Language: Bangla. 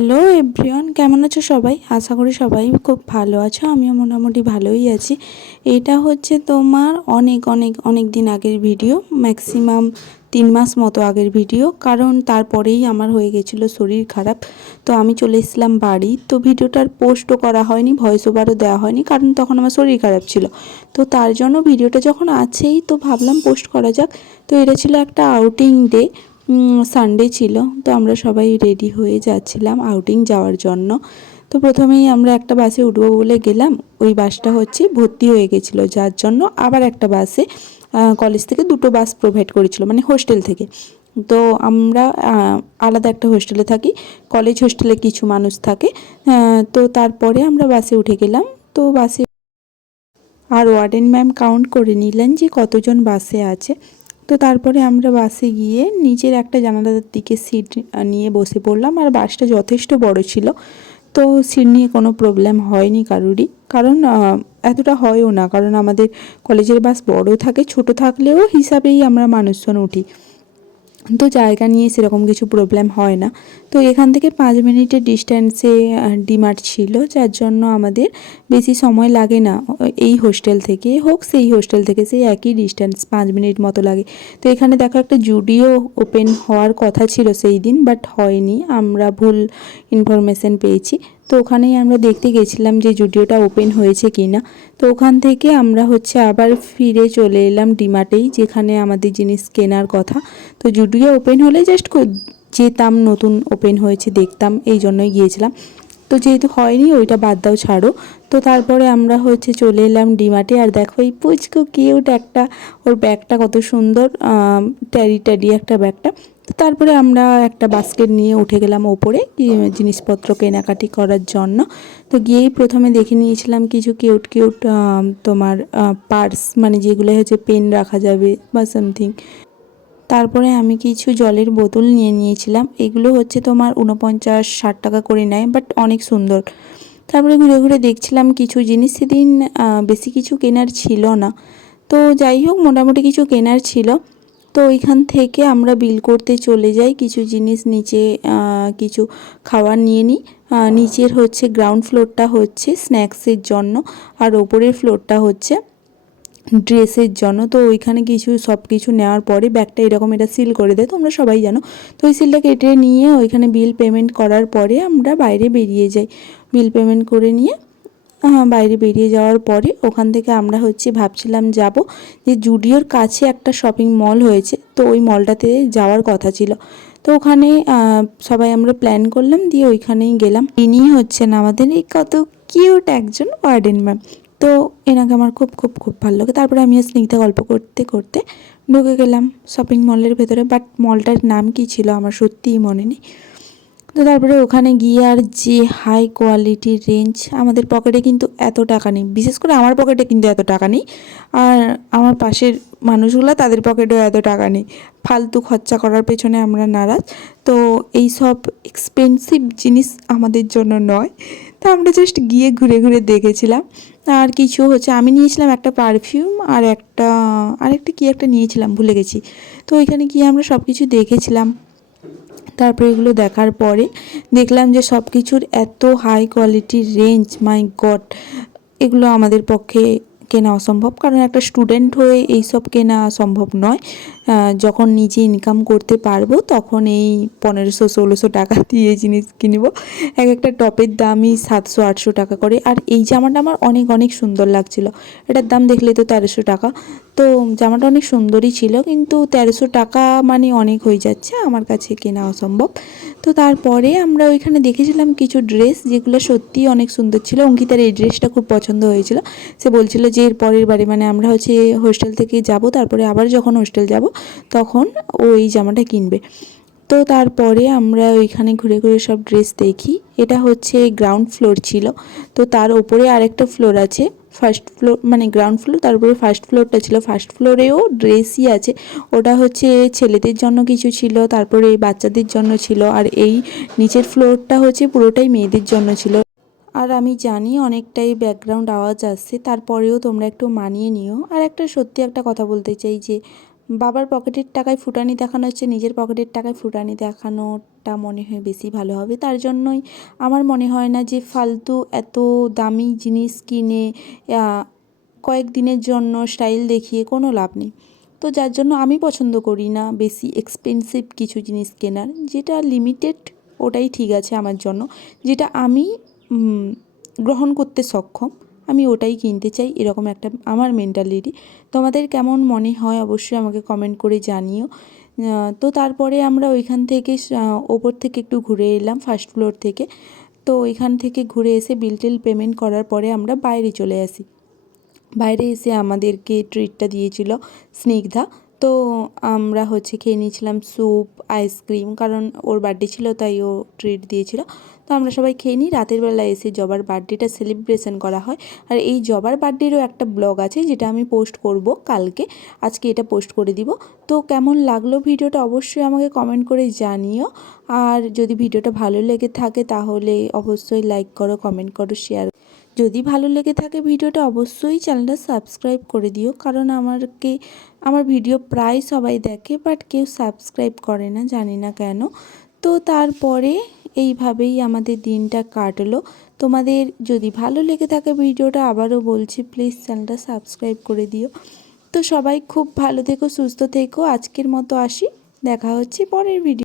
হ্যালো এভরিওয়ান, কেমন আছো সবাই? আশা করি সবাই খুব ভালো আছো। আমিও মোটামুটি ভালোই আছি। এটা হচ্ছে তোমার অনেক অনেক অনেক দিন আগের ভিডিও, ম্যাক্সিমাম 3 মাস মতো আগের ভিডিও। কারণ তারপরেই আমার হয়ে গেছিলো শরীর খারাপ, তো আমি চলে এসেছিলাম বাড়ি। তো ভিডিওটার পোস্টও করা হয়নি, ভয়েস ওভারও দেওয়া হয়নি, কারণ তখন আমার শরীর খারাপ ছিল। তো তার জন্য ভিডিওটা যখন আছেই তো ভাবলাম পোস্ট করা যাক। তো এটা ছিল একটা আউটিং ডে, সানডে ছিল। তো আমরা সবাই রেডি হয়ে যাচ্ছিলাম আউটিং যাওয়ার জন্য। তো প্রথমেই আমরা একটা বাসে উঠবো বলে গেলাম, ওই বাসটা হচ্ছে ভর্তি হয়ে গেছিলো, যার জন্য আবার একটা বাসে কলেজ থেকে দুটো বাস প্রোভাইড করেছিল, মানে হোস্টেল থেকে। তো আমরা আলাদা একটা হোস্টেলে থাকি, কলেজ হোস্টেলে কিছু মানুষ থাকে। তো তারপরে আমরা বাসে উঠে গেলাম। তো বাসে আর ওয়ার্ডেন ম্যাম কাউন্ট করে নিলেন যে কতজন বাসে আছে। তো তারপরে আমরা বাসে গিয়ে নিচের একটা জানালার দিকে সিট নিয়ে বসে পড়লাম। আর বাসটা যথেষ্ট বড় ছিল, তো সিট নিয়ে কোনো প্রবলেম হয়নি কারুরই। কারণ এতটা হয়ও না, কারণ আমাদের কলেজের বাস বড় থাকে, ছোট থাকলেও হিসাবেই আমরা মানুষজন উঠি। তো জায়গা নিয়ে সেরকম কিছু প্রবলেম হয় না। তো এখান থেকে 5 মিনিটের ডিস্ট্যান্সে ডিমার্ট ছিল, যার জন্য আমাদের বেশি সময় লাগে না। এই হোস্টেল থেকে হোক সেই হোস্টেল থেকে সেই একই ডিস্ট্যান্স, 5 মিনিট মতো লাগে। তো এখানে দেখো একটা জুডিও ওপেন হওয়ার কথা ছিল সেই দিন, বাট হয়নি, আমরা ভুল ইনফরমেশন পেয়েছি। তো ওখানেই আমরা দেখতে গেছিলাম যে জুডিওটা ওপেন হয়েছে কি না। তো ওখান থেকে আমরা হচ্ছে আবার ফিরে চলে এলাম ডিমার্টেই, যেখানে আমাদের জিনিস কেনার কথা। তো জুডিও ওপেন হলে জাস্ট যেতাম, নতুন ওপেন হয়েছে দেখতাম, এই জন্যই গিয়েছিলাম। তো যেহেতু হয়নি ওইটা বাদ দাও, ছাড়ো। তো তারপরে আমরা হচ্ছে চলে এলাম ডিমার্টে। আর দেখো এই পুচকু কিউট একটা, ওর ব্যাগটা কত সুন্দর, ট্যাডি ট্যাডি একটা ব্যাগটা। তো তারপরে আমরা একটা বাস্কেট নিয়ে উঠে গেলাম ওপরে জিনিসপত্র কেনাকাটি করার জন্য। তো গিয়েই প্রথমে দেখে নিয়েছিলাম কিছু কিউট কিউট তোমার পার্স, মানে যেগুলো হচ্ছে পেন রাখা যাবে বা সামথিং। তারপরে আমি কিছু জলের বোতল নিয়ে নিয়েছিলাম, এগুলো হচ্ছে তোমার 49-60 টাকা করে নেয়, বাট অনেক সুন্দর। তারপরে ঘুরে ঘুরে দেখছিলাম কিছু জিনিস, সেদিন বেশি কিছু কেনার ছিল না। তো যাই হোক, মোটামুটি কিছু কেনার ছিল। তো ওইখান থেকে আমরা বিল করতে চলে যাই, কিছু জিনিস নিচে কিছু খাবার নিয়ে নিই। নিচের হচ্ছে গ্রাউন্ড ফ্লোরটা হচ্ছে স্ন্যাক্সের জন্য, আর ওপরের ফ্লোরটা হচ্ছে ড্রেসের জন্য। তো ওইখানে কিছু সব কিছু নেওয়ার পরে ব্যাগটা এরকম এটা সিল করে দেয়, তোমরা সবাই জানো। তো ওই সিলটা কেটে নিয়ে ওইখানে বিল পেমেন্ট করার পরে আমরা বাইরে বেরিয়ে যাই। বিল পেমেন্ট করে নিয়ে বাইরে বেরিয়ে যাওয়ার পরে ওখান থেকে আমরা হচ্ছে ভাবছিলাম যাব যে জুডিওর কাছে একটা শপিং মল হয়েছে, তো ওই মলটাতে যাওয়ার কথা ছিল। তো ওখানে সবাই আমরা প্ল্যান করলাম, দিয়ে ওইখানেই গেলাম। ইনি হচ্ছেন আমাদের এই কত কিউট একজন ওয়ার্ডেন ম্যাম। তো এনাকে আমার খুব খুব খুব ভালো লাগে। তারপরে আমি আর স্নিগ্ধা গল্প করতে করতে ঢুকে গেলাম শপিং মলের ভেতরে, বাট মলটার নাম কি ছিল আমার সত্যিই মনে নেই। তো তারপরে ওখানে গিয়ে আর যে হাই কোয়ালিটির রেঞ্জ, আমাদের পকেটে কিন্তু এত টাকা নেই, বিশেষ করে আমার পকেটে কিন্তু এত টাকা নেই। আর আমার পাশের মানুষগুলো তাদের পকেটেও এত টাকা নেই, ফালতু খরচা করার পেছনে আমরা নারাজ। তো এই সব এক্সপেন্সিভ জিনিস আমাদের জন্য নয়। তো আমরা জাস্ট গিয়ে ঘুরে ঘুরে দেখেছিলাম। আর কিছু হচ্ছে আমি নিয়েছিলাম একটা পারফিউম, আর আরেকটা কি একটা নিয়েছিলাম, ভুলে গেছি। তো ওইখানে গিয়ে আমরা সব কিছু দেখেছিলাম। তারপরে এগুলো দেখার পরে দেখলাম যে সব কিছুর এত হাই কোয়ালিটির রেঞ্জ, মাই গড, এগুলো আমাদের পক্ষে কেনা অসম্ভব, কারণ একটা স্টুডেন্ট হয়ে এইসব কেনা সম্ভব নয়। যখন নিজে ইনকাম করতে পারবো তখন এই 1500-1600 টাকা দিয়ে জিনিস কিনবো। এক একটা টপের দামই 700-800 টাকা করে। আর এই জামাটা আমার অনেক অনেক সুন্দর লাগছিল, এটার দাম দেখলে তো 1300 টাকা। তো জামাটা অনেক সুন্দরই ছিল, কিন্তু 1300 টাকা মানে অনেক হয়ে যাচ্ছে, আমার কাছে কেনা অসম্ভব। তো তারপরে আমরা ওইখানে দেখেছিলাম কিছু ড্রেস, যেগুলো সত্যিই অনেক সুন্দর ছিল। অঙ্কিতার এই ড্রেসটা খুব পছন্দ হয়েছিল, সে বলছিল যে এর পরের বারে, মানে আমরা হচ্ছে হোস্টেল থেকে যাব, তারপরে আবার যখন হোস্টেল যাব তখন ও এই জামাটা কিনবে। তো তারপরে আমরা ওইখানে ঘুরে ঘুরে সব ড্রেস দেখি। এটা হচ্ছে গ্রাউন্ড ফ্লোর ছিল, তো তার ওপরে আরেকটা ফ্লোর আছে, ফার্স্ট ফ্লোর মানে গ্রাউন্ড ফ্লোর, তারপরে ফার্স্ট ফ্লোরটা ছিল। ফার্স্ট ফ্লোরেও ড্রেসই আছে, ওটা হচ্ছে ছেলেদের জন্য কিছু ছিল, তারপরে বাচ্চাদের জন্য ছিল। আর এই নিচের ফ্লোরটা হচ্ছে পুরোটাই মেয়েদের জন্য ছিল। আর আমি জানি অনেকটাই ব্যাকগ্রাউন্ড আওয়াজ আসছে, তারপরেও তোমরা একটু মানিয়ে নিও। আর একটা সত্যি একটা কথা বলতে চাই যে বাবার পকেটের টাকায় ফুটানি দেখানো হচ্ছে, নিজের পকেটের টাকায় ফুটানি দেখানোটা মনে হয় বেশি ভালো হবে। তার জন্যই আমার মনে হয় না যে ফালতু এত দামি জিনিস কিনে কয়েকদিনের জন্য স্টাইল দেখিয়ে কোনো লাভ নেই। তো যার জন্য আমি পছন্দ করি না বেশি এক্সপেন্সিভ কিছু জিনিস কেনার, যেটা লিমিটেড ওটাই ঠিক আছে আমার জন্য, যেটা আমি গ্রহণ করতে সক্ষম আমি ওটাই কিনতে চাই, এরকম একটা আমার মেন্টালিটি। তোমাদের কেমন মনে হয় অবশ্যই আমাকে কমেন্ট করে জানিও। তো তারপরে আমরা ওইখান থেকে ওপর থেকে একটু ঘুরে এলাম ফার্স্ট ফ্লোর থেকে। তো ওইখান থেকে ঘুরে এসে বিল টিল পেমেন্ট করার পরে আমরা বাইরে চলে আসি। বাইরে এসে আমাদেরকে ট্রিটটা দিয়েছিল স্নিগ্ধা। তো আমরা খেয়ে নিয়েছিলাম স্যুপ, আইসক্রিম, কারণ ওর বার্থডে ছিল তাই ও ট্রিট দিয়েছিল। তো আমরা সবাই খেয়ে নিই। রাতের বেলা এসে জবার বার্থডেটা সেলিব্রেশন করা হয়। আর এই জবার বার্থডেরও একটা ব্লগ আছে যেটা আমি পোস্ট করব কালকে, আজকে এটা পোস্ট করে দিব। তো কেমন লাগলো ভিডিওটা অবশ্যই আমাকে কমেন্ট করে জানিও। আর যদি ভিডিওটা ভালো লেগে থাকে তাহলে অবশ্যই লাইক করো, কমেন্ট করো, শেয়ার। যদি ভালো লেগে থাকে ভিডিওটা অবশ্যই চ্যানেলটা সাবস্ক্রাইব করে দিও, কারণ আমার ভিডিও প্রায় সবাই দেখে বাট কেউ সাবস্ক্রাইব করে না, জানি না কেন। তো তারপরে এইভাবেই আমাদের দিনটা কাটলো। তোমাদের যদি ভালো লেগে থাকে ভিডিওটা, আবারও বলছি প্লিজ চ্যানেলটা সাবস্ক্রাইব করে দিও। তো সবাই খুব ভালো থেকো, সুস্থ থেকো। আজকের মতো আসি, দেখা হচ্ছে পরের ভিডিও।